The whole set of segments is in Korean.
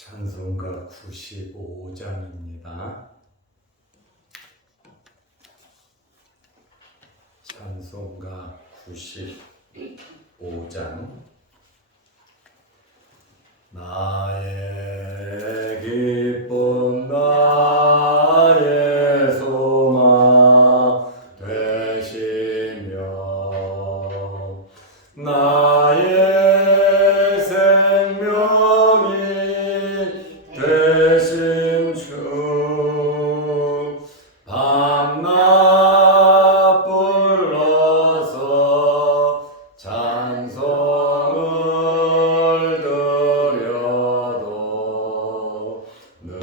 찬송가 95장입니다. 찬송가 95장. 나의 기쁨 나의 소망 되시며 나의 생명이 되신 주 밤낮 불러서 찬송을 드려도 늘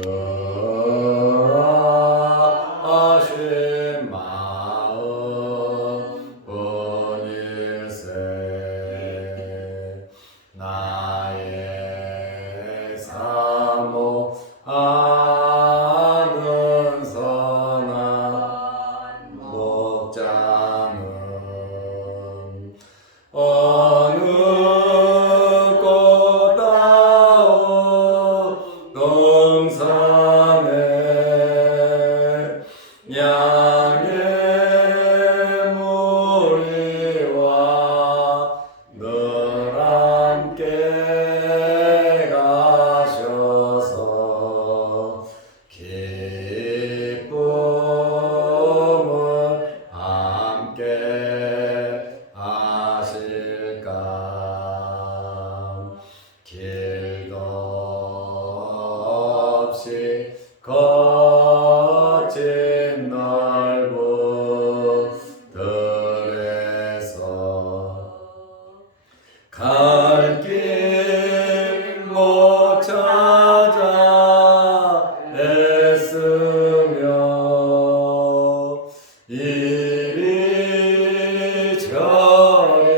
아신 마음 뿐일세. 나의 사모하는 선한 목자는 어느 꽃다운 동산에 양의 무리와 늘 함께 가셔서 기쁨을 함께 하실까. 길도 없이 거친 넓은 들에서 갈 길 못 찾아 애쓰며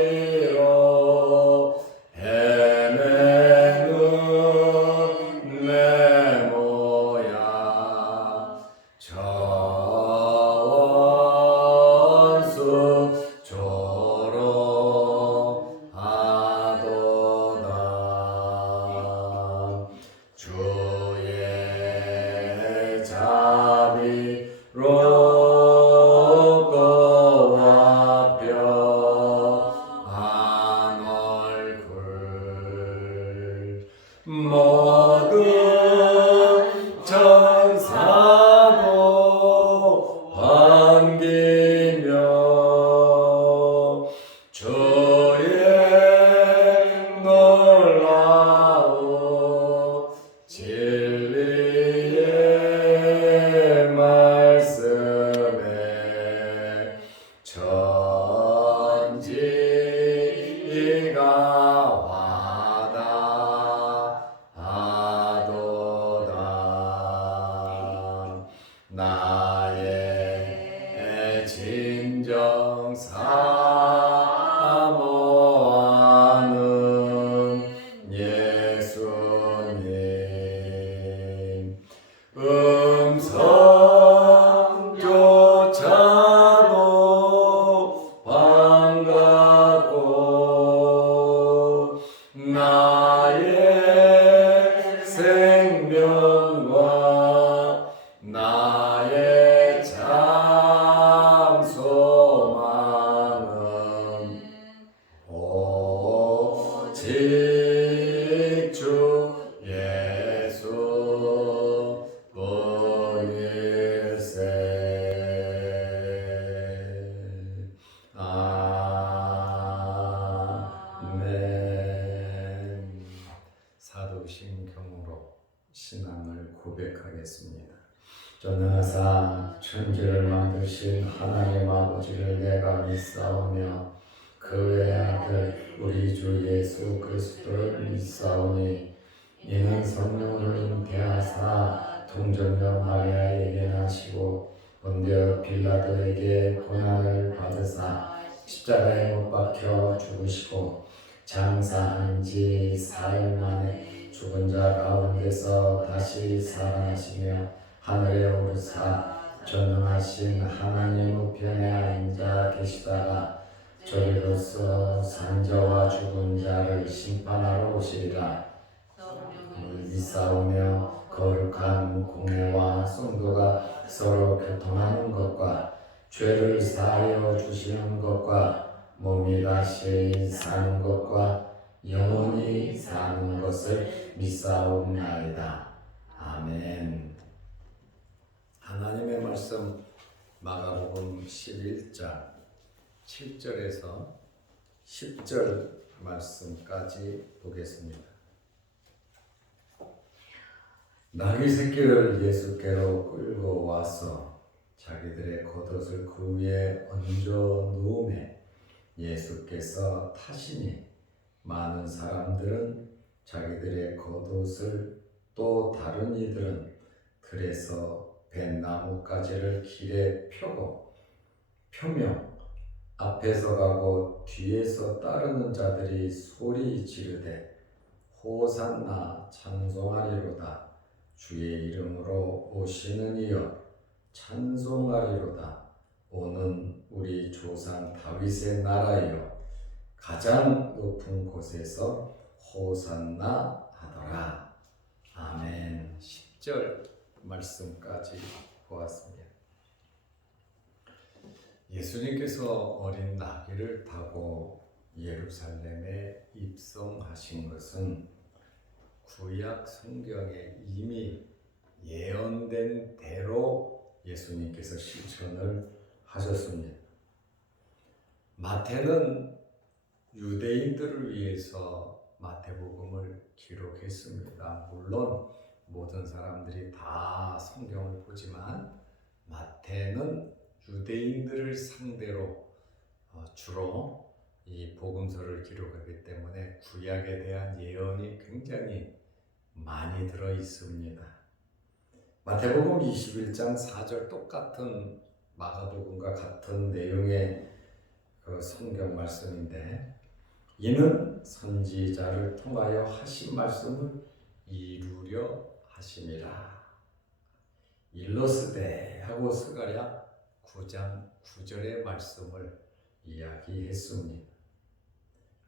이리저리로 헤매는 내 모양 전수 조롱하도다. 주의 자비롭고 화평한 얼굴 모든 천사도 반기며 주의 놀라운 진리의 말씀에 천지가 와닿아도다. 나의 진정 사모하는 예수님 음성조차도 반갑고 나의 생명과 나의 참 소망은 오직 주 예수 뿐일세. 아멘. 사도신경으로 신앙을 고백하겠습니다. 전능하사 천지를 만드신 하나님 아버지를 내가 믿사오며 그 외의 아들 우리 주 예수 그리스도를 믿사오니 이는 성령을 잉태하사 동정녀 마리아에게 나시고 본디오 빌라도에게 고난을 받으사 십자가에 못 박혀 죽으시고 장사한 지 사흘 만에 죽은 자 가운데서 다시 살아나시며 하늘에 오르사 전능하신 하나님 우편에 앉아 계시다가 저리로서 산자와 죽은 자를 심판하러 오시리라. 싸우며 거룩한 공회와 성도가 서로 교통하는 것과 죄를 사하여 주시는 것과 몸이 다시 사는 것과 영원히 사는 것을 믿사옵나이다. 아멘. 하나님의 말씀 마가복음 11장 7절에서 10절 말씀까지 보겠습니다. 나귀 새끼를 예수께로 끌고 와서 자기들의 겉옷을 그 위에 얹어 놓음에 예수께서 타시니 많은 사람들은 자기들의 겉옷을 또 다른 이들은 들에서 벤 나뭇가지를 길에 펴며 앞에서 가고 뒤에서 따르는 자들이 소리 지르되 호산나 찬송하리로다. 주의 이름으로 오시는 이여 찬송하리로다. 오는 우리 조상 다윗의 나라여 가장 높은 곳에서 호산나 하더라. 아멘. 10절 말씀까지 보았습니다. 예수님께서 어린 나귀를 타고 예루살렘에 입성하신 것은 구약 성경에 이미 예언된 대로 예수님께서 실천을 하셨습니다. 마태는 유대인들을 위해서 마태복음을 기록했습니다. 물론 모든 사람들이 다 성경을 보지만 마태는 유대인들을 상대로 주로 이 복음서를 기록하기 때문에 구약에 대한 예언이 굉장히 많이 들어 있습니다. 마태복음 21장 4절 똑같은 마가복음과 같은 내용의 그 성경 말씀인데 이는 선지자를 통하여 하신 말씀을 이루려 하심이라. 일러스되 하고 스가랴 9장 9절의 말씀을 이야기했습니다.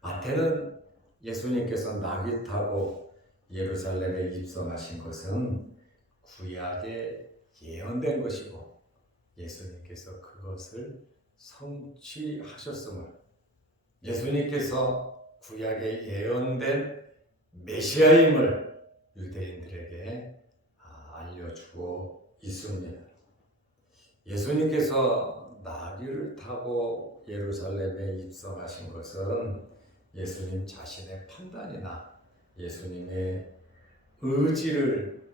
마태는 예수님께서 나귀 타고 예루살렘에 입성하신 것은 구약에 예언된 것이고 예수님께서 그것을 성취하셨음을, 예수님께서 구약에 예언된 메시아임을 유대인들에게 알려주고 있습니다. 예수님께서 나귀를 타고 예루살렘에 입성하신 것은 예수님 자신의 판단이나 예수님의 의지를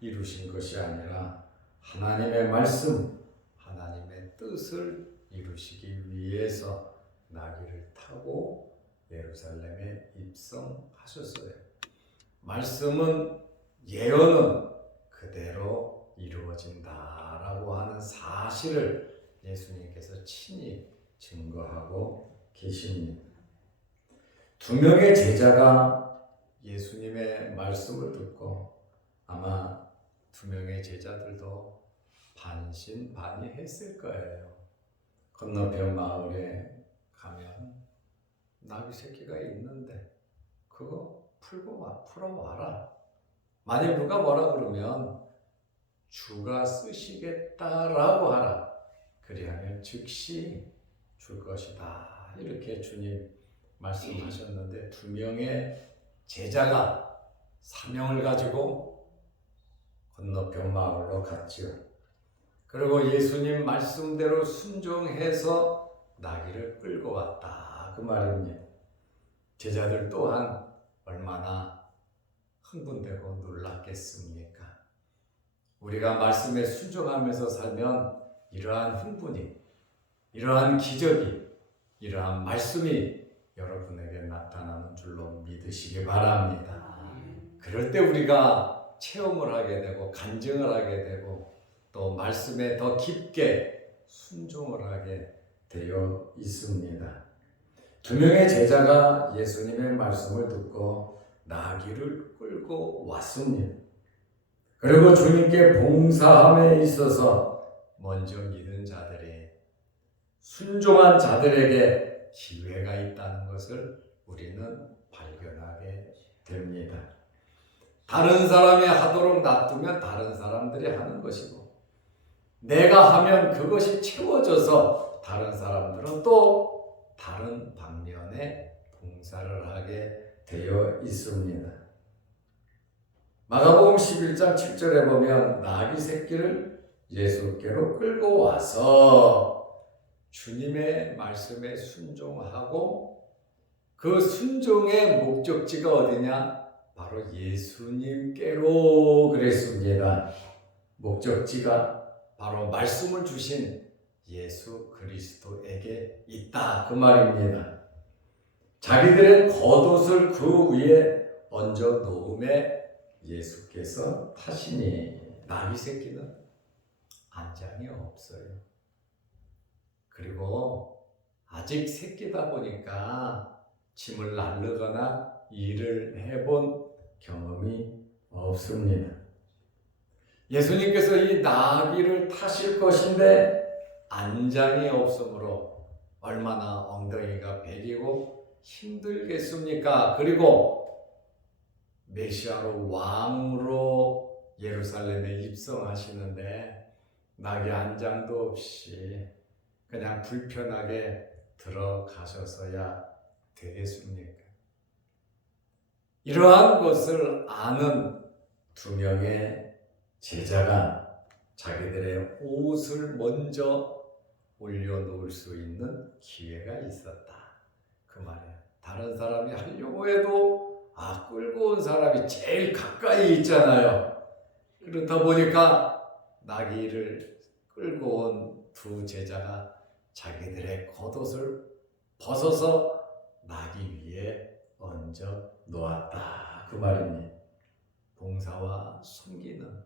이루신 것이 아니라 하나님의 말씀, 하나님의 뜻을 이루시기 위해서 나귀를 타고 예루살렘에 입성하셨어요. 말씀은, 예언은 그대로 이루어진다라고 하는 사실을 예수님께서 친히 증거하고 계십니다. 두 명의 제자가 예수님의 말씀을 듣고 아마 두 명의 제자들도 반신반의했을 거예요. 건너편 마을에 가면 나귀 새끼가 있는데 그거 풀어와라. 만약 누가 뭐라 그러면 주가 쓰시겠다라고 하라. 그리하면 즉시 줄 것이다. 이렇게 주님 말씀하셨는데 두 명의 제자가 사명을 가지고 건너편 마을로 갔지요. 그리고 예수님 말씀대로 순종해서 나귀를 끌고 왔다. 그 말입니다. 제자들 또한 얼마나 흥분되고 놀랐겠습니까? 우리가 말씀에 순종하면서 살면 이러한 흥분이, 이러한 기적이, 이러한 말씀이 여러분에게 나타나는 줄로 믿으시기 바랍니다. 그럴 때 우리가 체험을 하게 되고 간증을 하게 되고 또 말씀에 더 깊게 순종을 하게 되어 있습니다. 두 명의 제자가 예수님의 말씀을 듣고 나귀를 끌고 왔습니다. 그리고 주님께 봉사함에 있어서 먼저 믿은 자들이, 순종한 자들에게 기회가 있다는 것을 우리는 발견하게 됩니다. 다른 사람이 하도록 놔두면 다른 사람들이 하는 것이고, 내가 하면 그것이 채워져서 다른 사람들은 또 다른 방면에 봉사를 하게 되어 있습니다. 마가복음 11장 7절에 보면 나귀 새끼를 예수께로 끌고 와서 주님의 말씀에 순종하고, 그 순종의 목적지가 어디냐? 바로 예수님께로 그랬습니다. 목적지가 바로 말씀을 주신 예수 그리스도에게 있다, 그 말입니다. 자기들의 겉옷을 그 위에 얹어 놓음에 예수께서 타시니 나귀 새끼는 안장이 없어요. 그리고 아직 새끼다 보니까 짐을 나르거나 일을 해본 경험이 없습니다. 예수님께서 이 나귀를 타실 것인데 안장이 없으므로 얼마나 엉덩이가 베기고 힘들겠습니까? 그리고 메시아로 왕으로 예루살렘에 입성하시는데 나귀 안장도 없이 그냥 불편하게 들어가셔서야 되겠습니까? 이러한 것을 아는 두 명의 제자가 자기들의 옷을 먼저 올려놓을 수 있는 기회가 있었다, 그 말이야. 다른 사람이 하려고 해도 끌고 온 사람이 제일 가까이 있잖아요. 그렇다 보니까 나귀를 끌고 온 두 제자가 자기들의 겉옷을 벗어서 나귀 위에 얹어 놓았다, 그 말입니다. 봉사와 섬기는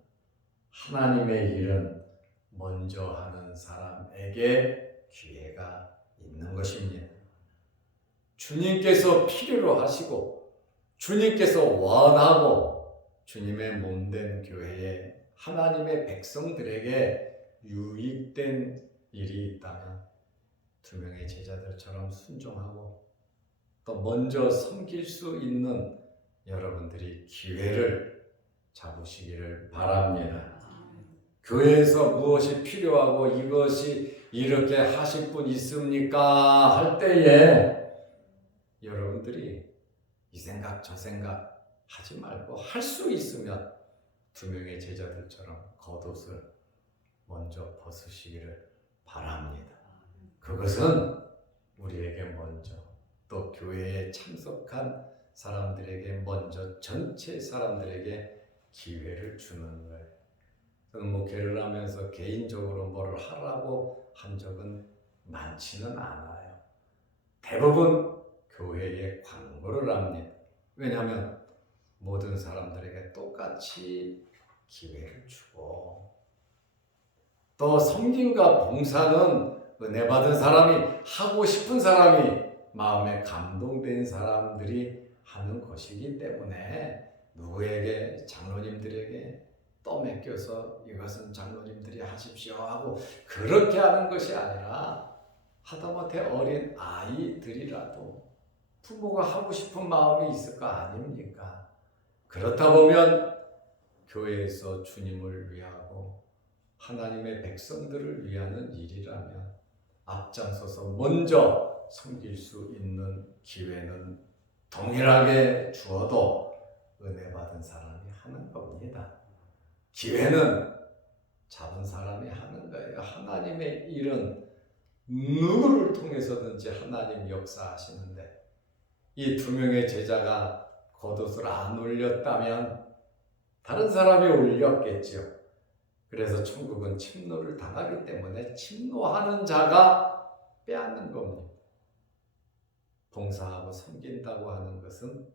하나님의 일은 먼저 하는 사람에게 기회가 있는 것입니다. 주님께서 필요로 하시고 주님께서 원하고 주님의 몸된 교회에 하나님의 백성들에게 유익된 일이 있다면 두 명의 제자들처럼 순종하고 또 먼저 섬길 수 있는 여러분들이 기회를 잡으시기를 바랍니다. 교회에서 무엇이 필요하고 이것이 이렇게 하실 분 있습니까? 할 때에 여러분들이 이 생각 저 생각 하지 말고 할 수 있으면 두 명의 제자들처럼 겉옷을 먼저 벗으시기를 바랍니다. 그것은 우리에게 먼저, 또 교회에 참석한 사람들에게 먼저, 전체 사람들에게 기회를 주는 거예요. 저는 목회를 하면서 개인적으로 뭐를 하라고 한 적은 많지는 않아요. 대부분 교회에 광고를 합니다. 왜냐하면 모든 사람들에게 똑같이 기회를 주고, 또 섬김과 봉사는 은혜 받은 사람이, 하고 싶은 사람이, 마음에 감동된 사람들이 하는 것이기 때문에 누구에게, 장로님들에게 떠맡겨서 이것은 장로님들이 하십시오 하고 그렇게 하는 것이 아니라, 하다못해 어린 아이들이라도 부모가 하고 싶은 마음이 있을 거 아닙니까? 그렇다 보면 교회에서 주님을 위하고 하나님의 백성들을 위하는 일이라면 앞장서서 먼저 섬길 수 있는 기회는 동일하게 주어도 은혜 받은 사람이 하는 겁니다. 기회는 잡은 사람이 하는 거예요. 하나님의 일은 누구를 통해서든지 하나님 역사하시는데, 이 두 명의 제자가 겉옷을 안 올렸다면 다른 사람이 올렸겠죠. 그래서 천국은 침노를 당하기 때문에 침노하는 자가 빼앗는 겁니다. 봉사하고 섬긴다고 하는 것은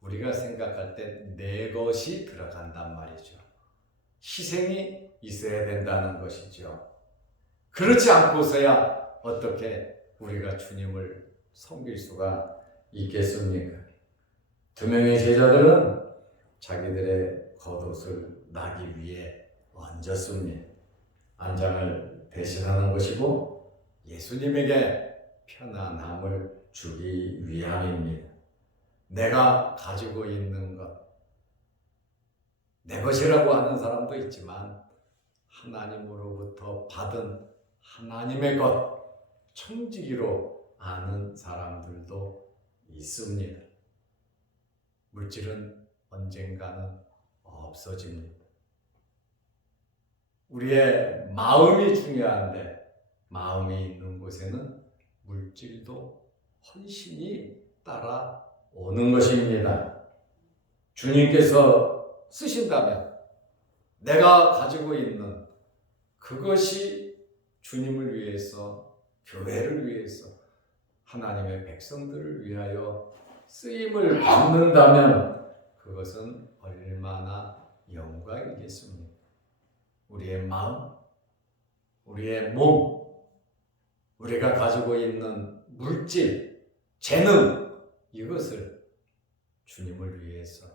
우리가 생각할 때 내 것이 들어간단 말이죠. 희생이 있어야 된다는 것이죠. 그렇지 않고서야 어떻게 우리가 주님을 섬길 수가 있겠습니까? 두 명의 제자들은 자기들의 겉옷을 나귀 위에 얹었습니다. 안장을 대신하는 것이고 예수님에게 편안함을 주기 위함입니다. 내가 가지고 있는 것, 내 것이라고 하는 사람도 있지만 하나님으로부터 받은 하나님의 것, 청지기로 아는 사람들도 있습니다. 물질은 언젠가는 없어집니다. 우리의 마음이 중요한데 마음이 있는 곳에는 물질도 헌신이 따라오는 것입니다. 주님께서 쓰신다면 내가 가지고 있는 그것이 주님을 위해서, 교회를 위해서, 하나님의 백성들을 위하여 쓰임을 받는다면 그것은 얼마나 영광이겠습니까? 우리의 마음, 우리의 몸, 우리가 가지고 있는 물질, 재능, 이것을 주님을 위해서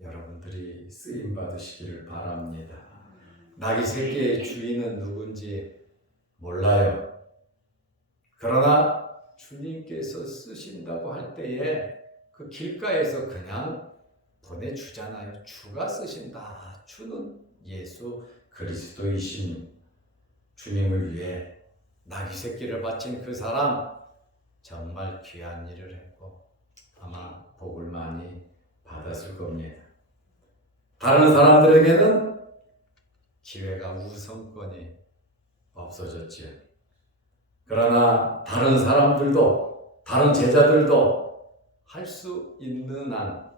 여러분들이 쓰임 받으시기를 바랍니다. 나귀 새끼의 주인은 누군지 몰라요. 그러나 주님께서 쓰신다고 할 때에 그 길가에서 그냥 보내주잖아요. 주가 쓰신다. 주는 예수 그리스도이십니다. 주님을 위해 나귀 새끼를 바친 그 사람 정말 귀한 일을 했고 아마 복을 많이 받았을 겁니다. 다른 사람들에게는 기회가 우선권이 없어졌지요. 그러나 다른 사람들도, 다른 제자들도 할 수 있는 한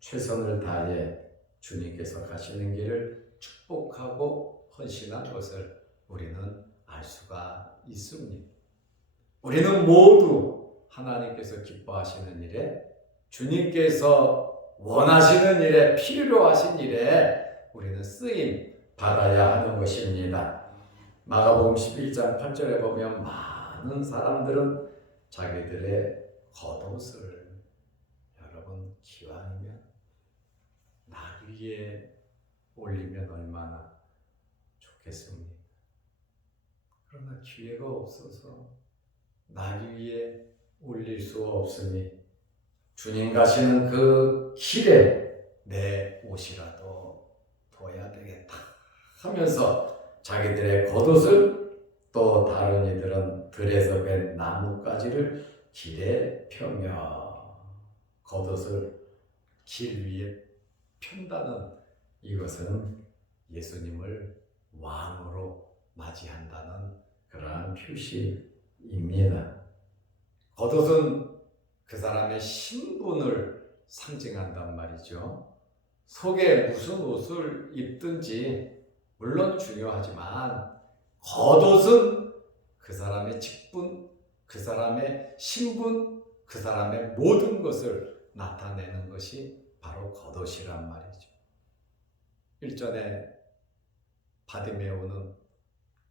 최선을 다해 주님께서 가시는 길을 축복하고 헌신한 것을 우리는 알 수가 있습니다. 우리는 모두 하나님께서 기뻐하시는 일에, 주님께서 원하시는 일에, 필요하신 일에 우리는 쓰임 받아야 하는 것입니다. 마가복음 11장 8절에 보면 많은 사람들은 자기들의 겉옷을, 여러분 기왕이면 나귀 위에 올리면 얼마나 좋겠습니까? 그러나 기회가 없어서 나귀 위에 올릴 수 없으니 주님 가시는 그 길에 내 옷이라도 둬야 되겠다 하면서 자기들의 겉옷을, 또 다른 이들은 들에서 벤 나뭇가지를 길에 펴며 겉옷을 길 위에 편다는 이것은 예수님을 왕으로 맞이한다는 그러한 표시입니다. 겉옷은 그 사람의 신분을 상징한단 말이죠. 속에 무슨 옷을 입든지 물론 중요하지만 겉옷은 그 사람의 직분, 그 사람의 신분, 그 사람의 모든 것을 나타내는 것이 바로 겉옷이란 말이죠. 일전에 바디메오는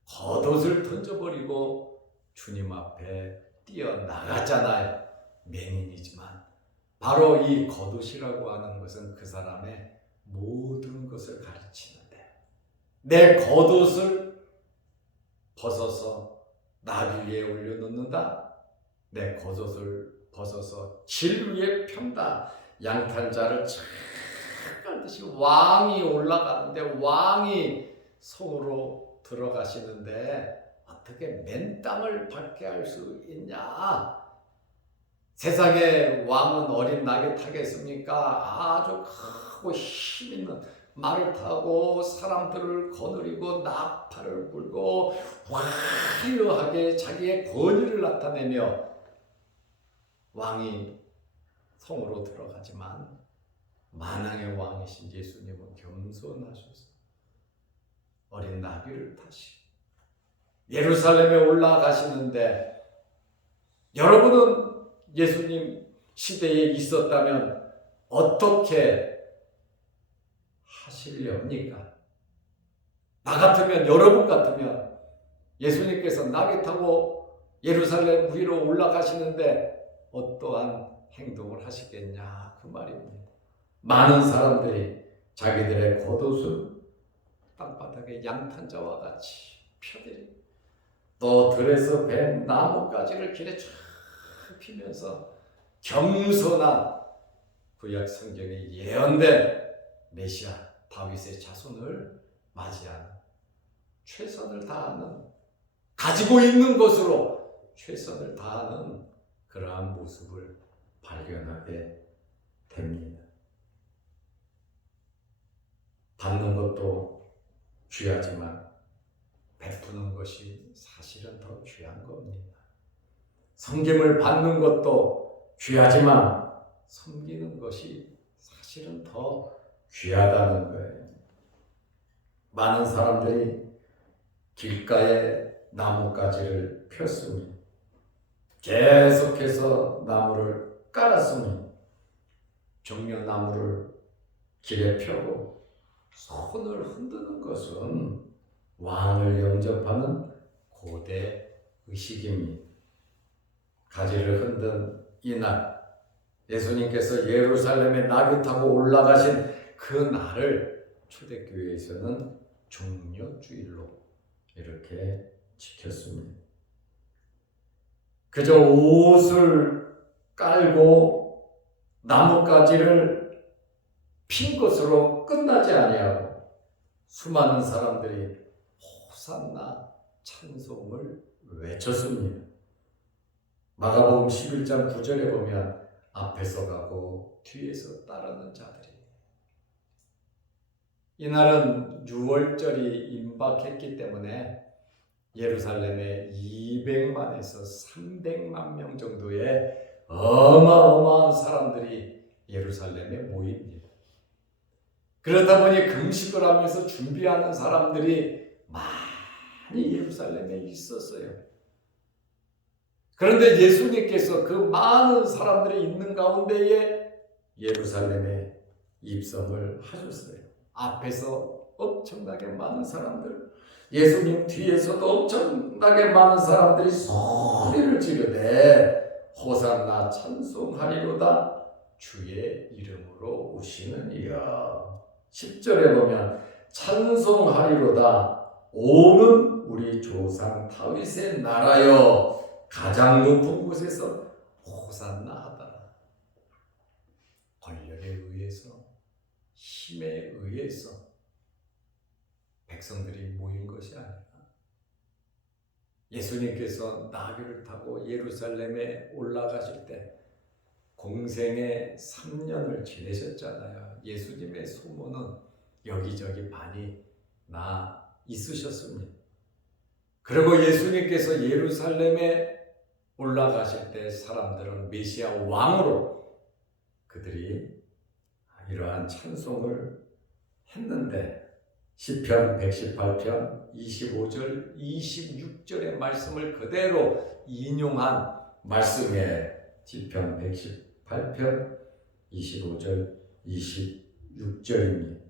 겉옷을 던져버리고 주님 앞에 뛰어나갔잖아요. 맹인이지만 바로 이 겉옷이라고 하는 것은 그 사람의 모든 것을 가르치는데, 내 겉옷을 벗어서 나귀 위에 올려놓는다, 내 겉옷을 벗어서 길 위에 편다, 양탄자를 착 깔듯이 왕이 올라가는데 왕이 성으로 들어가시는데 어떻게 맨 땅을 밟게 할 수 있냐? 세상의 왕은 어린 나귀 타겠습니까? 아주 크고 힘있는 말을 타고 사람들을 거느리고 나팔을 불고 화려하게 자기의 권위를 나타내며 왕이 성으로 들어가지만 만왕의 왕이신 예수님은 겸손하셔서 어린 나귀를 타시 예루살렘에 올라가시는데, 여러분은 예수님 시대에 있었다면 어떻게 하시렵니까? 나 같으면, 여러분 같으면 예수님께서 나귀 타고 예루살렘 위로 올라가시는데 어떠한 행동을 하시겠냐 그 말입니다. 많은 사람들이 자기들의 겉옷을 땅바닥에 양탄자와 같이 펴들이, 또 들에서 벤 나뭇가지를 길에 쫙 피면서 겸손한 구약 성경에 예언된 메시아 다윗의 자손을 맞이하는, 최선을 다하는, 가지고 있는 것으로 최선을 다하는 그러한 모습을 발견하게 됩니다. 받는 것도 귀하지만 베푸는 것이 사실은 더 귀한 겁니다. 섬김을 받는 것도 귀하지만 섬기는 것이 사실은 더 귀하다는 거예요. 많은 사람들이 길가에 나뭇가지를 폈습니다. 계속해서 나무를 깔았습니다. 종려나무를 길에 펴고 손을 흔드는 것은 왕을 영접하는 고대 의식입니다. 가지를 흔든 이날, 예수님께서 예루살렘에 나귀 타고 올라가신 그 날을 초대교회에서는 종려주일로 이렇게 지켰습니다. 그저 옷을 깔고 나뭇가지를 핀 것으로 끝나지 아니하고 수많은 사람들이 호산나 찬송을 외쳤습니다. 마가복음 11장 9절에 보면 앞에서 가고 뒤에서 따르는 자들이, 이날은 유월절이 임박했기 때문에 예루살렘에 200만에서 300만 명 정도의 어마어마한 사람들이 예루살렘에 모입니다. 그러다 보니 금식을 하면서 준비하는 사람들이 많이 예루살렘에 있었어요. 그런데 예수님께서 그 많은 사람들이 있는 가운데에 예루살렘에 입성을 하셨어요. 앞에서 엄청나게 많은 사람들, 예수님 뒤에서도 엄청나게 많은 사람들이 소리를 지르되 호산나 찬송하리로다 주의 이름으로 오시는 이여. 10절에 보면 찬송하리로다 오는 우리 조상 다윗의 나라여 가장 높은 곳에서 호산나 하더라. 권력에 의해서, 힘에 의해서 백성들이 모인 것이 아니라 예수님께서 나귀를 타고 예루살렘에 올라가실 때 공생의 3년을 지내셨잖아요. 예수님의 소문은 여기저기 많이 나 있으셨습니다. 그리고 예수님께서 예루살렘에 올라가실 때 사람들은 메시아 왕으로 그들이 이러한 찬송을 했는데 시편 118편 25절 26절의 말씀을 그대로 인용한 말씀에 시편 118편 25절 26절입니다.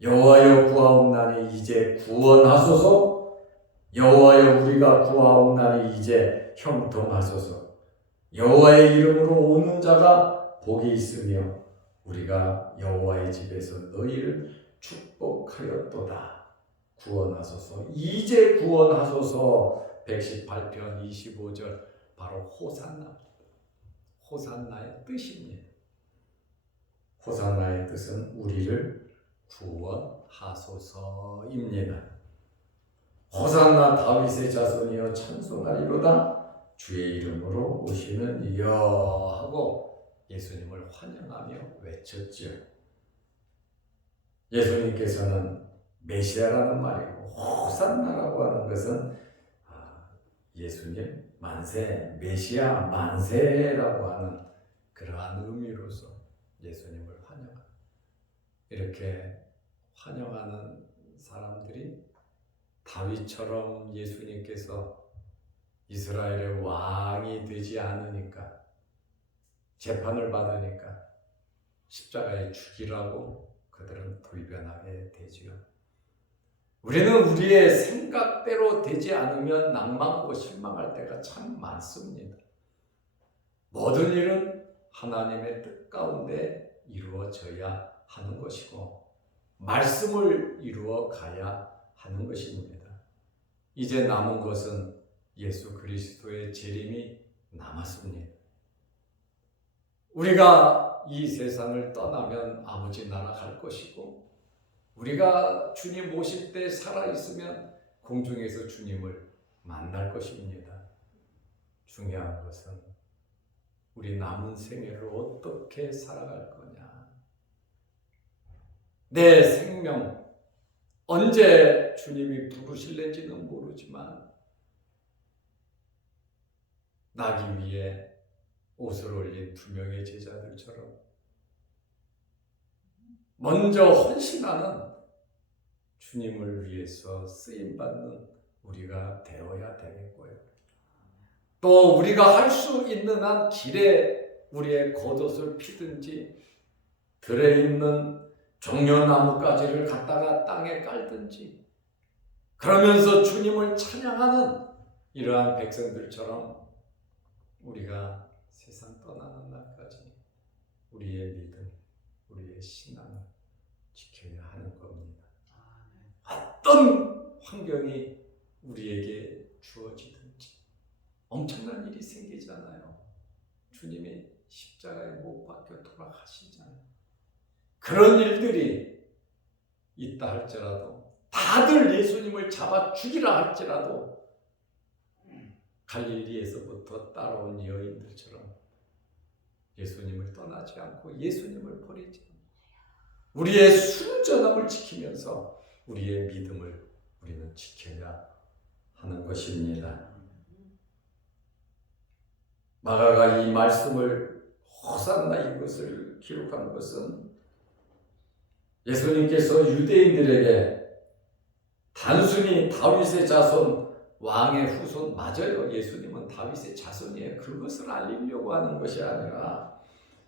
여호와여 구하옵나니 이제 구원하소서. 여호와여 우리가 구하옵나니 이제 형통하소서. 여호와의 이름으로 오는 자가 복이 있으며 우리가 여호와의 집에서 너희를 축복하였도다. 구원하소서. 이제 구원하소서. 118편 25절 바로 호산나. 호산나의 뜻입니다. 호산나의 뜻은 우리를 구원하소서입니다. 호산나 다윗의 자손이여 찬송하리로다 주의 이름으로 오시는 이여 하고 예수님을 환영하며 외쳤죠. 예수님께서는 메시아라는 말이고 호산나라고 하는 것은 예수님 만세, 메시아 만세라고 하는 그러한 의미로서 예수님을 환영합니다. 이렇게 환영하는 사람들이 다윗처럼 예수님께서 이스라엘의 왕이 되지 않으니까, 재판을 받으니까 십자가에 죽이라고 그들은 돌변하게 되지요. 우리는 우리의 생각대로 되지 않으면 낭망하고 실망할 때가 참 많습니다. 모든 일은 하나님의 뜻 가운데 이루어져야 하는 것이고 말씀을 이루어 가야 하는 것입니다. 이제 남은 것은 예수 그리스도의 재림이 남았습니다. 우리가 이 세상을 떠나면 아버지 나라 갈 것이고 우리가 주님 모실 때 살아있으면 공중에서 주님을 만날 것입니다. 중요한 것은 우리 남은 생애를 어떻게 살아갈 거냐. 내 생명 언제 주님이 부르실는지는 모르지만 나기 위해 옷을 올린 두 명의 제자들처럼 먼저 헌신하는 주님을 위해서 쓰임받는 우리가 되어야 되겠고요. 또 우리가 할 수 있는 한 길에 우리의 겉옷을 피든지 들에 있는 종려나무가지를 갖다가 땅에 깔든지 그러면서 주님을 찬양하는 이러한 백성들처럼 우리가 세상 떠나는 날까지 우리의 믿음, 우리의 신앙을 지켜야 하는 겁니다. 어떤 환경이 우리에게 주어지든지 엄청난 일이 생기잖아요. 주님이 십자가에 못 박혀 돌아가시잖아요. 그런 일들이 있다 할지라도 다들 예수님을 잡아 죽이라 할지라도 갈릴리에서부터 따라온 여인들처럼 예수님을 떠나지 않고 예수님을 버리지 않고 우리의 순전함을 지키면서 우리의 믿음을 우리는 지켜야 하는 것입니다. 마가가 이 말씀을 호산나 이것을 기록한 것은 예수님께서 유대인들에게 단순히 다윗의 자손, 왕의 후손, 맞아요. 예수님은 다윗의 자손이에요. 그것을 알리려고 하는 것이 아니라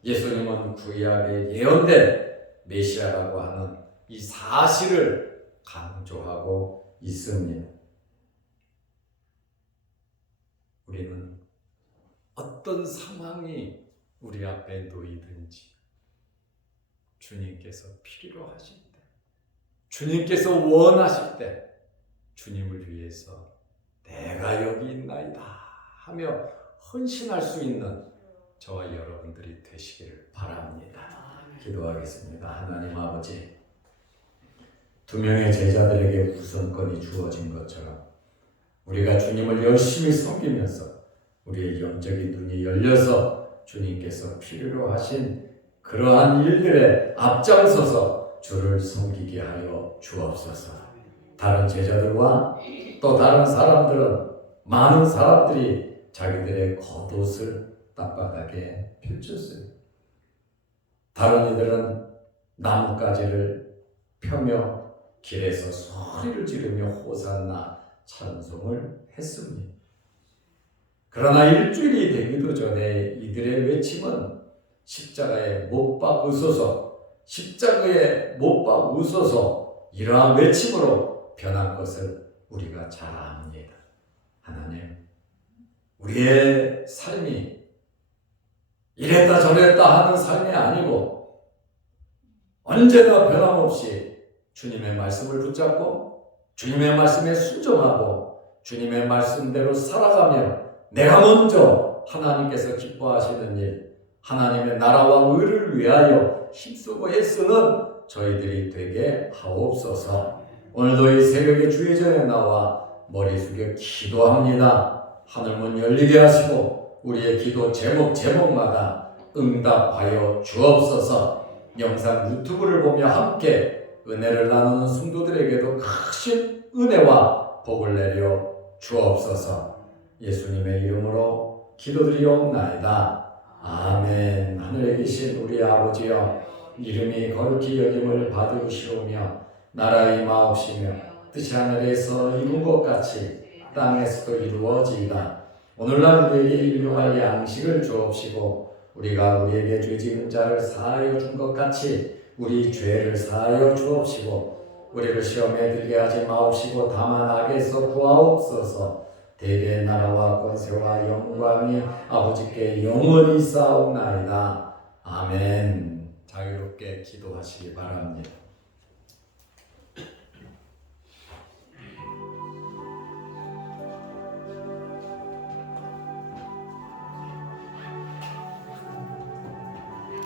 예수님은 구약에 예언된 메시아라고 하는 이 사실을 강조하고 있습니다. 우리는 어떤 상황이 우리 앞에 놓이든지 주님께서 필요로 하실 때, 주님께서 원하실 때 주님을 위해서 내가 여기 있나이다 하며 헌신할 수 있는 저와 여러분들이 되시기를 바랍니다. 기도하겠습니다. 하나님 아버지, 두 명의 제자들에게 우선권이 주어진 것처럼 우리가 주님을 열심히 섬기면서 우리의 영적인 눈이 열려서 주님께서 필요로 하신 그러한 일들에 앞장서서 주를 섬기게 하여 주옵소서. 다른 제자들과 또 다른 사람들은 많은 사람들이 자기들의 겉옷을 땅바닥에 펼쳤어요. 다른 이들은 나뭇가지를 펴며 길에서 소리를 지르며 호산나 찬송을 했습니다. 그러나 일주일이 되기도 전에 이들의 외침은 십자가에 못 박으소서, 십자가에 못 박으소서 이러한 외침으로 변한 것을 우리가 잘 압니다. 하나님, 우리의 삶이 이랬다 저랬다 하는 삶이 아니고 언제나 변함없이 주님의 말씀을 붙잡고 주님의 말씀에 순종하고 주님의 말씀대로 살아가며 내가 먼저 하나님께서 기뻐하시는 일, 하나님의 나라와 의를 위하여 힘쓰고 애쓰는 저희들이 되게 하옵소서. 오늘도 이 새벽에 주의 전에 나와 머리 숙여 기도합니다. 하늘문 열리게 하시고 우리의 기도 제목마다 응답하여 주옵소서. 영상 유튜브를 보며 함께 은혜를 나누는 성도들에게도 크신 은혜와 복을 내려 주옵소서. 예수님의 이름으로 기도드리옵나이다. 아멘. 하늘에 계신 우리 아버지여, 이름이 거룩히 여김을 받으시오며 나라의 마옵시며 뜻이 하늘에서 이룬 것 같이 땅에서도 이루어지이다. 오늘날 우리에게 일용할 양식을 주옵시고 우리가 우리에게 죄 지은 자를 사하여 준 것 같이 우리 죄를 사하여 주옵시고 우리를 시험에 들게 하지 마옵시고 다만 악에서 구하옵소서. 대개의 나라와 권세와 영광이 아버지께 영원히 쌓옵나이다. 아멘. 자유롭게 기도하시기 바랍니다.